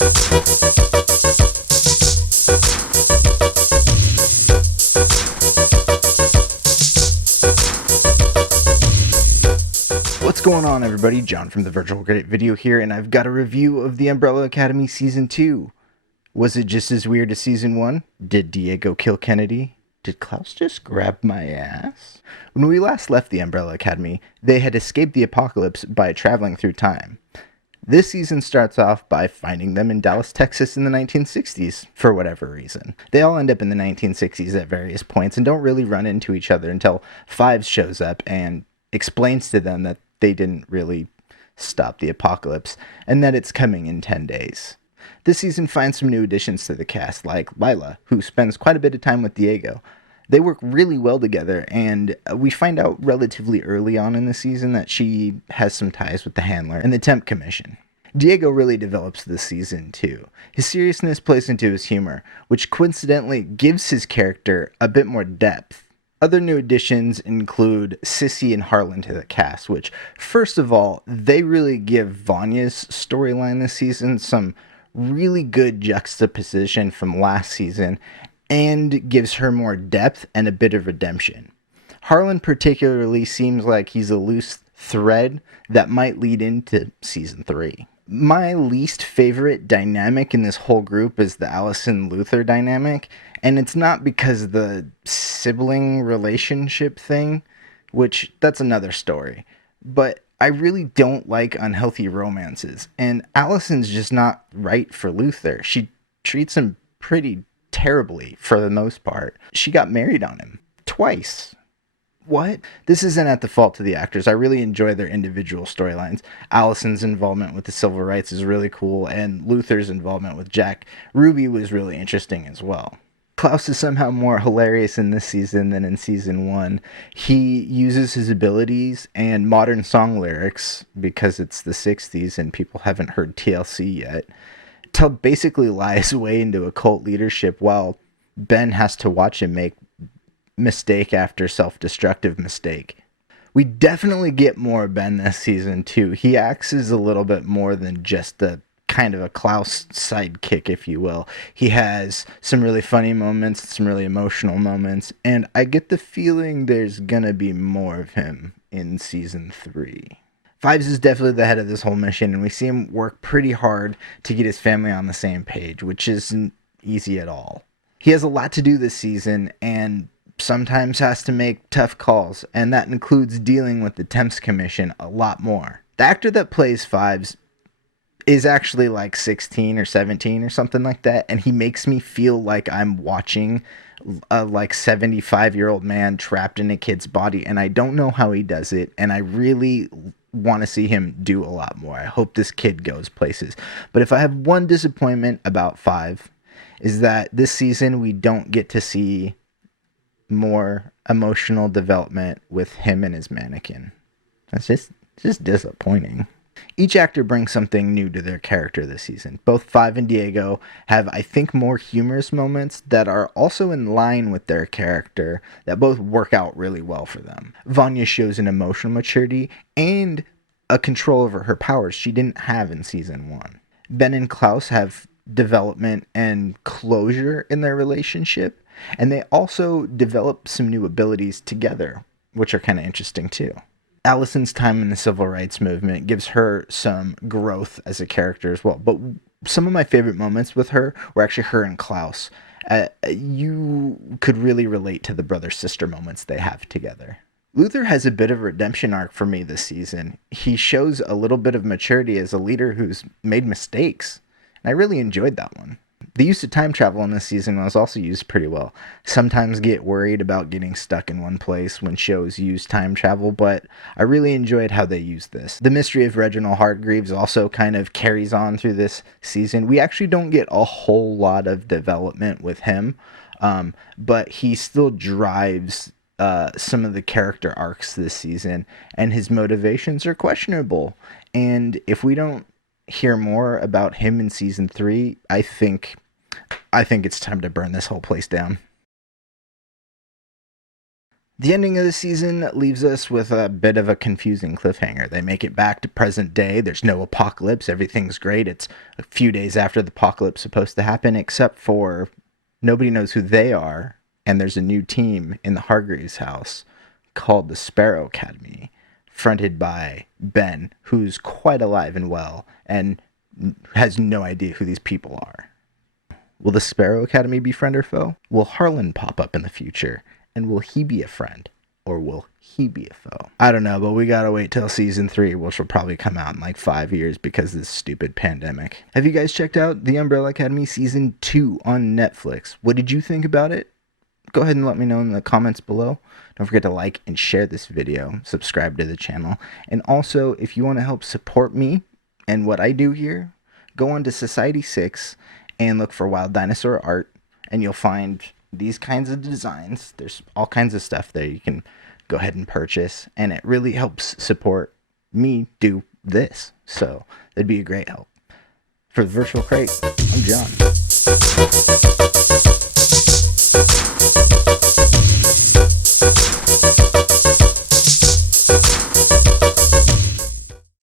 What's going on, everybody? John from the Virtual Credit Video here, and I've got a review of The Umbrella Academy Season 2. Was it just as weird as Season 1? Did Diego kill Kennedy? Did Klaus just grab my ass? When we last left the Umbrella Academy, they had escaped the apocalypse by traveling through time. This season starts off by finding them in Dallas, Texas in the 1960s, for whatever reason. They all end up in the 1960s at various points and don't really run into each other until Fives shows up and explains to them that they didn't really stop the apocalypse, and that it's coming in 10 days. This season finds some new additions to the cast, like Lila, who spends quite a bit of time with Diego. They work really well together, and we find out relatively early on in the season that she has some ties with the Handler and the Temp Commission. Diego really develops this season too. His seriousness plays into his humor, which coincidentally gives his character a bit more depth. Other new additions include Sissy and Harlan to the cast, which, first of all, they really give Vanya's storyline this season some really good juxtaposition from last season and gives her more depth and a bit of redemption. Harlan particularly seems like he's a loose thread that might lead into Season 3. My least favorite dynamic in this whole group is the Allison Luther dynamic, and it's not because of the sibling relationship thing, which that's another story, but I really don't like unhealthy romances, and Allison's just not right for Luther. She treats him pretty terribly for the most part. She got married on him twice. What? This isn't at the fault of the actors. I really enjoy their individual storylines. Allison's involvement with the civil rights is really cool, and Luther's involvement with Jack Ruby was really interesting as well. Klaus is somehow more hilarious in this season than in Season 1. He uses his abilities and modern song lyrics, because it's the 60s and people haven't heard TLC yet, to basically lie his way into a cult leadership while Ben has to watch him make mistake after self-destructive mistake. We definitely get more Ben this season too. He acts as a little bit more than just a kind of a Klaus sidekick, if you will. He has some really funny moments, some really emotional moments, and I get the feeling there's gonna be more of him in Season 3. Fives is definitely the head of this whole mission, and we see him work pretty hard to get his family on the same page, which isn't easy at all. He has a lot to do this season, and sometimes has to make tough calls, and that includes dealing with the Temps Commission a lot more. The actor that plays Fives is actually like 16 or 17 or something like that, and he makes me feel like I'm watching a like 75-year-old man trapped in a kid's body, and I don't know how he does it, and I really want to see him do a lot more. I hope this kid goes places. But if I have one disappointment about Five, is that this season we don't get to see more emotional development with him and his mannequin. That's just disappointing. Each actor brings something new to their character this season. Both Five and Diego have, I think, more humorous moments that are also in line with their character that both work out really well for them. Vanya shows an emotional maturity and a control over her powers she didn't have in Season 1. Ben and Klaus have development and closure in their relationship, and they also develop some new abilities together, which are kind of interesting too. Allison's time in the civil rights movement gives her some growth as a character as well, but some of my favorite moments with her were actually her and Klaus. You could really relate to the brother-sister moments they have together. Luther has a bit of a redemption arc for me this season. He shows a little bit of maturity as a leader who's made mistakes, and I really enjoyed that one. The use of time travel in this season was also used pretty well. Sometimes get worried about getting stuck in one place when shows use time travel, but I really enjoyed how they used this. The mystery of Reginald Hargreaves also kind of carries on through this season. We actually don't get a whole lot of development with him, but he still drives some of the character arcs this season, and his motivations are questionable. And if we don't hear more about him in Season 3, I think it's time to burn this whole place down. The ending of the season leaves us with a bit of a confusing cliffhanger. They make it back to present day. There's no apocalypse. Everything's great. It's a few days after the apocalypse supposed to happen, except for nobody knows who they are, and there's a new team in the Hargreaves house called the Sparrow Academy, fronted by Ben, who's quite alive and well and has no idea who these people are. Will the Sparrow Academy be friend or foe? Will Harlan pop up in the future? And will he be a friend? Or will he be a foe? I don't know, but we gotta wait till season 3, which will probably come out in like 5 years because of this stupid pandemic. Have you guys checked out The Umbrella Academy season 2 on Netflix? What did you think about it? Go ahead and let me know in the comments below. Don't forget to like and share this video, subscribe to the channel, and also if you want to help support me and what I do here, go on to Society 6 and look for Wild Dinosaur Art, and you'll find these kinds of designs. There's all kinds of stuff there you can go ahead and purchase, and it really helps support me do this, so it'd be a great help. For the Virtual Crate, I'm John.